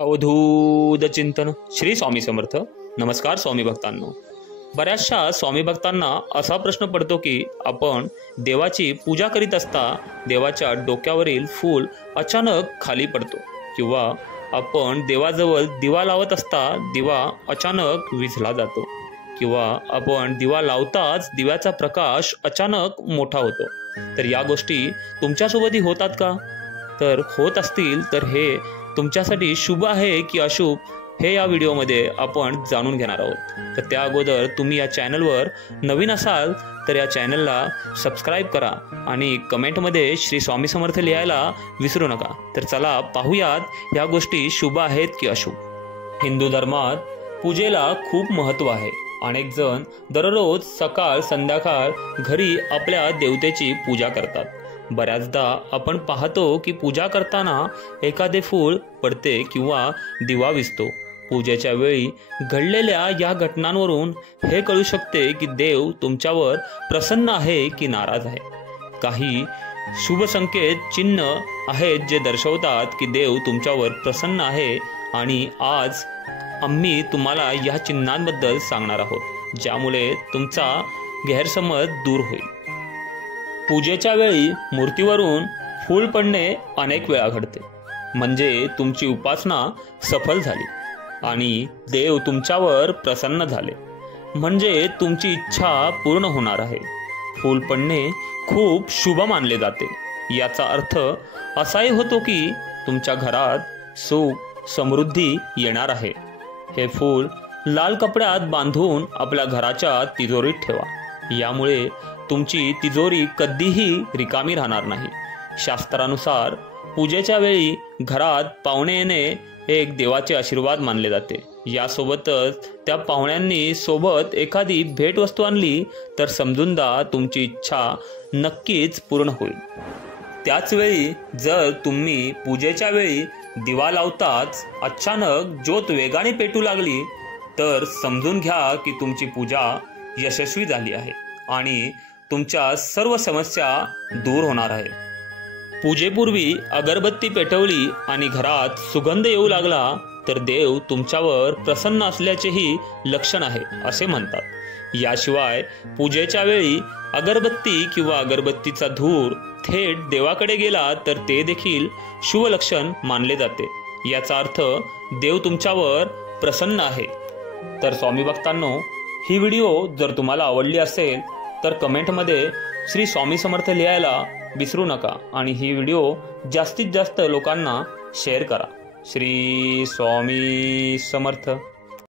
अवधूत चिंतन श्री स्वामी समर्थ. नमस्कार स्वामी भक्तांनो. बऱ्याचशा स्वामी भक्तांना असा प्रश्न पडतो की आपण देवाची पूजा करीत असता देवाच्या डोक्यावरील फूल अचानक खाली पडतो, किंवा आपण देवाजवळ दिवा लावत असता दिवा अचानक विझला जातो, किंवा आपण दिवा लावताच दिव्याचा प्रकाश अचानक मोठा होतो. तर या गोष्टी तुमच्यासोबतही होतात का? तर होत असतील तर हे तुमच्यासाठी शुभ आहे की अशुभ हे या व्हिडिओमध्ये आपण जाणून घेणार आहोत. तर त्या अगोदर तुम्ही या चॅनलवर नवीन असाल तर या चॅनलला सबस्क्राईब करा आणि कमेंटमध्ये श्री स्वामी समर्थ लिहायला विसरू नका. तर चला पाहूयात या गोष्टी शुभ आहेत की अशुभ. हिंदू धर्मात पूजेला खूप महत्त्व आहे. अनेक जण दररोज सकाळ संध्याकाळ घरी आपल्या देवतेची पूजा करतात. बऱ्याचदा आपण पाहतो की पूजा करताना एखादे फूल पडते किंवा दिवा विझतो. पूजेच्या वेळी घडलेल्या या घटनांवरून हे कळू शकते की देव तुमच्यावर प्रसन्न आहे की नाराज आहे. काही शुभ संकेत चिन्ह आहेत जे दर्शवतात की देव तुमच्यावर प्रसन्न आहे, आणि आज आम्ही तुम्हाला या चिन्हांबद्दल सांगणार आहोत, ज्यामुळे तुमचा गैरसमज दूर होईल. पूजेच्या वेळी मूर्तीवरून फूल पडणे अनेक वेळा घडते, म्हणजे तुमची उपासना सफल झाली आणि देव तुमच्यावर प्रसन्न झाले, म्हणजे तुमची इच्छा पूर्ण होणार आहे. फूल पडणे खूप शुभ मानले जाते. याचा अर्थ असाही होतो की तुमच्या घरात सुख समृद्धी येणार आहे. हे फूल लाल कपड्यात बांधून आपल्या घराच्या तिजोरीत ठेवा. यामुळे तुमची तिजोरी कधीही रिकामी राहणार नाही. शास्त्रानुसार पूजेच्या वेळी घरात पाहुणे येणे एक देवाचे आशीर्वाद मानले जाते. यासोबतच त्या पाहुण्यांनी सोबत एखादी भेटवस्तू आणली तर समजून जा तुमची इच्छा नक्कीच पूर्ण होईल. त्याचवेळी जर तुम्ही पूजेच्या वेळी दिवा लावताच अचानक ज्योत वेगाने पेटू लागली तर समजून घ्या की तुमची पूजा यशस्वी झाली आहे आणि तुमच्या सर्व समस्या दूर होणार आहे. पूजेपूर्वी अगरबत्ती पेटवली आणि घरात सुगंध येऊ लागला तर देव तुमच्यावर प्रसन्न असल्याचेही लक्षण आहे असे म्हणतात. याशिवाय पूजेच्या वेळी अगरबत्ती किंवा अगरबत्तीचा धूर थेट देवाकडे गेला तर ते देखील शुभ लक्षण मानले जाते. याचा अर्थ देव तुमच्यावर प्रसन्न आहे. तर स्वामी भक्तांनो, ही व्हिडिओ जर तुम्हाला आवडली असेल तर कमेंटमध्ये श्री स्वामी समर्थ लिहायला विसरू नका आणि ही व्हिडिओ जास्तीत जास्त लोकांना शेअर करा. श्री स्वामी समर्थ.